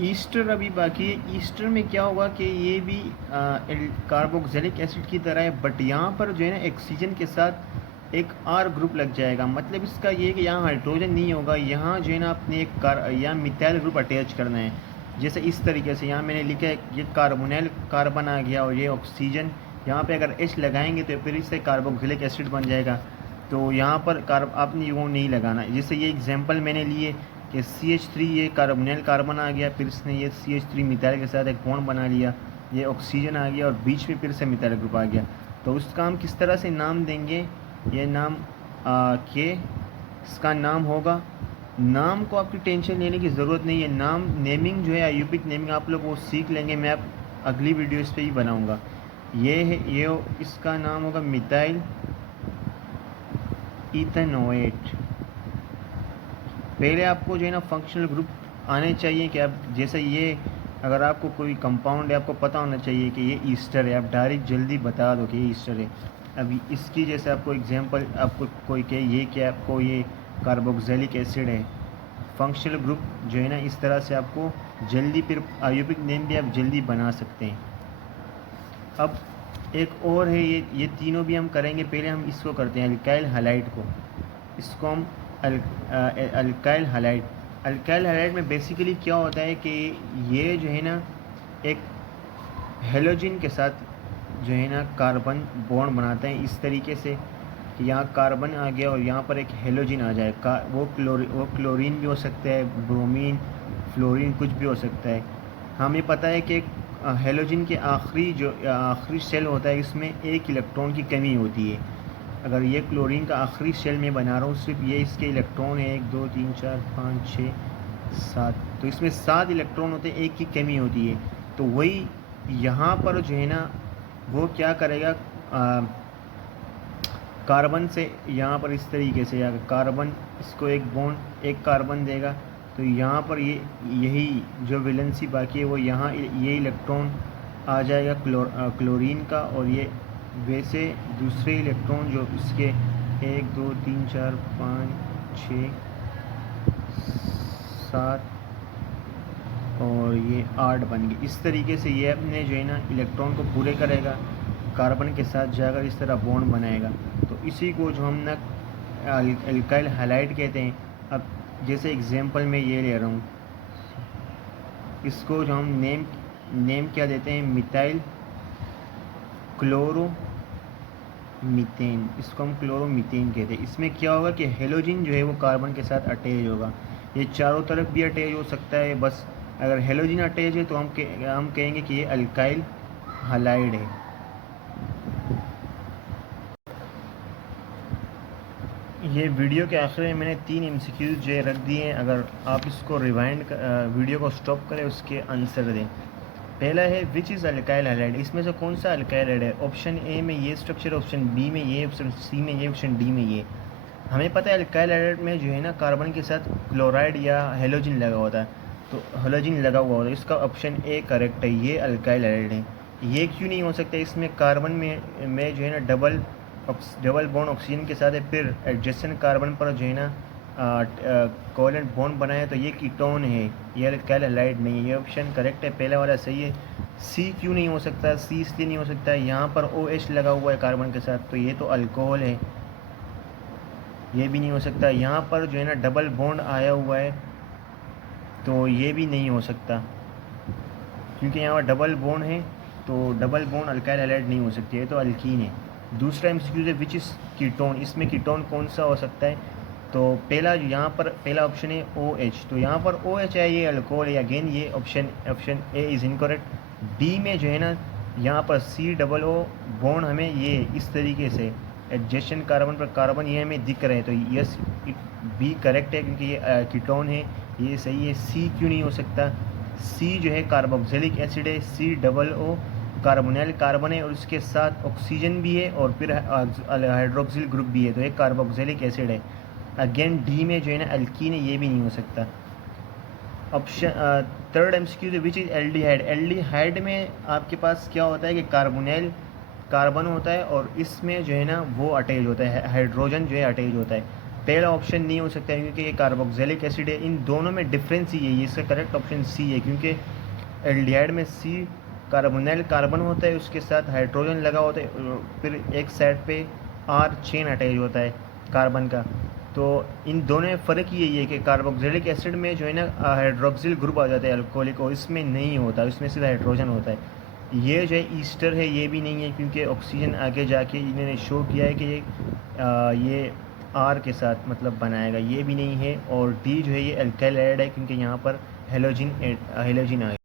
Easter अभी बाकी है। ईस्टर में क्या होगा कि ये भी कार्बोक्सिलिक एसिड की तरह है, बट यहाँ पर जो है ना ऑक्सीजन के साथ एक आर ग्रुप लग जाएगा। मतलब इसका ये है कि यहाँ हाइड्रोजन नहीं होगा, यहाँ जो है ना अपने यहाँ मिथाइल ग्रुप अटैच करना है। जैसे इस तरीके से यहाँ मैंने लिखा है, ये कार्बोनिल कार्बन आ गया और ये ऑक्सीजन, यहाँ पे अगर H लगाएंगे तो फिर इससे कार्बोक्सिलिक एसिड बन जाएगा। तो यहाँ पर आपने वो नहीं लगाना। जैसे ये एग्जांपल मैंने लिए कि CH3 ये कार्बोनिल कार्बन आ गया, फिर इसने ये CH3 मिथाइल के साथ एक बॉन्ड बना लिया, ये ऑक्सीजन आ गया और बीच में फिर से मिथाइल ग्रुप आ गया। तो उसका हम किस तरह से नाम देंगे? ये नाम के इसका नाम होगा। नाम को आपकी टेंशन लेने की ज़रूरत नहीं है। नाम नेमिंग जो है आयुपिक नेमिंग आप लोग वो सीख लेंगे, मैं आप अगली वीडियो इस पर ही बनाऊँगा। ये है ये इसका नाम होगा मिथाइल इथेनोएट। पहले आपको जो है ना फंक्शनल ग्रुप आने चाहिए कि आप जैसे ये अगर आपको कोई कंपाउंड है आपको पता होना चाहिए कि ये ईस्टर है, आप डायरेक्ट जल्दी बता दो कि ये ईस्टर है। अभी इसकी जैसे आपको एग्जांपल आपको कोई कहे ये कि आपको ये कार्बोक्सिलिक एसिड है, फंक्शनल ग्रुप जो है ना इस तरह से आपको जल्दी फिर आयुपिक नेम भी आप जल्दी बना सकते हैं। अब एक और है, ये तीनों भी हम करेंगे। पहले हम इसको करते हैं अल्काइल हैलाइड को। इसको हम अल्काइल हैलाइड में बेसिकली क्या होता है कि ये जो है ना एक हेलोजिन के साथ जो है ना कार्बन बॉन्ड बनाते हैं इस तरीके से कि यहाँ कार्बन आ गया और यहाँ पर एक हेलोजिन आ जाए। वो क्लोरीन भी हो सकता है, ब्रोमीन, फ्लोरीन, कुछ भी हो सकता है। हमें पता है कि हेलोजिन के आखिरी शेल होता है, इसमें एक इलेक्ट्रॉन की कमी होती है। अगर ये क्लोरीन का आखिरी शेल में बना रहा हूँ, सिर्फ ये इसके इलेक्ट्रॉन है 1 2 3 4 5 6 7, तो इसमें 7 इलेक्ट्रॉन होते हैं, एक की कमी होती है। तो वही यहाँ पर जो है ना वो क्या करेगा, कार्बन से यहाँ पर इस तरीके से अगर कार्बन इसको एक कार्बन देगा तो यहाँ पर यही जो वैलेंसी बाकी है वो यहाँ ये इलेक्ट्रॉन आ जाएगा क्लोरीन का, और ये वैसे दूसरे इलेक्ट्रॉन जो इसके 1 2 3 4 5 6 7 और ये 8 बन गए। इस तरीके से ये अपने जो है ना इलेक्ट्रॉन को पूरे करेगा, कार्बन के साथ जाकर इस तरह बॉन्ड बनाएगा। तो इसी को जो हम ना अल्काइल हैलाइड कहते हैं। अब जैसे एग्जांपल में ये ले रहा हूँ, इसको जो हम नेम क्या देते हैं, मिथाइल क्लोरो मीथेन, इसको हम क्लोरोमीथेन कहते हैं। इसमें क्या होगा कि हेलोजिन जो है वो कार्बन के साथ अटैच होगा, ये चारों तरफ भी अटैच हो सकता है। बस अगर हेलोजिन अटैच है तो हम कहेंगे कि ये अल्काइल हैलाइड है। ये वीडियो के आखिर में मैंने 3 MCQs जो रख दिए हैं, अगर आप इसको रिवाइंड वीडियो को स्टॉप करें उसके आंसर दें। पहला है विच इज़ अल्काइल हैलाइड, इसमें से कौन सा अल्काइल हैलाइड है? ऑप्शन ए में ये स्ट्रक्चर, ऑप्शन बी में ये, ऑप्शन सी में ये, ऑप्शन डी में ये। हमें पता है अल्काइल हैलाइड में जो है ना कार्बन के साथ क्लोराइड या हेलोजिन लगा होता है, तो हेलोजिन लगा हुआ होता है। इसका ऑप्शन ए करेक्ट है, ये अल्काइल हैलाइड है। ये क्यों नहीं हो सकता? इसमें कार्बन में जो है ना डबल बॉन्ड ऑक्सीजन के साथ है, फिर एडजेसेंट कार्बन पर जो है ना कोवेलेंट बॉन्ड बनाया, तो ये कीटोन है, ये अल्काइल हैलाइड नहीं है। ये ऑप्शन करेक्ट है, पहला वाला सही है। सी क्यों नहीं हो सकता? सी इसलिए नहीं हो सकता, यहाँ पर OH लगा हुआ है कार्बन के साथ, तो ये तो अल्कोहल है, ये भी नहीं हो सकता। यहाँ पर जो है ना डबल बॉन्ड आया हुआ है, तो ये भी नहीं हो सकता, क्योंकि यहाँ पर डबल बॉन्ड है, तो डबल बॉन्ड अल्काइल हैलाइड नहीं हो सकती है, तो अल्कीन है। दूसरा MCQ है विच इज़ कीटोन, इसमें कीटोन कौन सा हो सकता है? तो यहाँ पर पहला ऑप्शन है OH, तो यहाँ पर OH है, ये अल्कोहल है। अगेन ये option A is incorrect. D में जो है ना यहाँ पर COO बॉन्ड हमें ये इस तरीके से एडजेसेंट कार्बन पर कार्बन ये हमें दिख रहे हैं, तो यस बी करेक्ट है, क्योंकि ये कीटोन है, ये सही है। सी क्यों नहीं हो सकता? सी जो है कार्बोक्सिलिक एसिड है, COO कार्बोनिल कार्बन है और उसके साथ ऑक्सीजन भी है और फिर हाइड्रोक्सिल ग्रुप भी है, तो एक कार्बोक्सिलिक एसिड है। अगेन डी में जो है ना अल्कीन है, ये भी नहीं हो सकता। Option third MCQ which is aldehyde. Aldehyde में आपके पास क्या होता है कि कार्बन होता है और इसमें जो है ना वो अटैच होता है, हाइड्रोजन जो है अटैच होता है। पहला ऑप्शन नहीं हो सकता क्योंकि ये कार्बोक्सिलिक एसिड है। इन दोनों में डिफरेंस ही है, ये इसका करेक्ट ऑप्शन सी है, क्योंकि एल्डिहाइड में सी कार्बोनिल कार्बन होता है, उसके साथ हाइड्रोजन लगा होता है, फिर एक साइड पे आर चेन अटैच होता है कार्बन का। तो इन दोनों में फ़र्क यही है कि कार्बोक्सिलिक एसिड में जो है ना हाइड्रोक्सिल ग्रुप आ जाता है अल्कोहलिक, और इसमें नहीं होता, इसमें सिर्फ हाइड्रोजन होता है। ये जो है ईस्टर है, ये भी नहीं है क्योंकि ऑक्सीजन आगे जाके इन्होंने शो किया है कि ये आर के साथ मतलब बनाएगा, ये भी नहीं है। और डी जो है ये अल्काइल एड है क्योंकि यहाँ पर हेलोजिन आ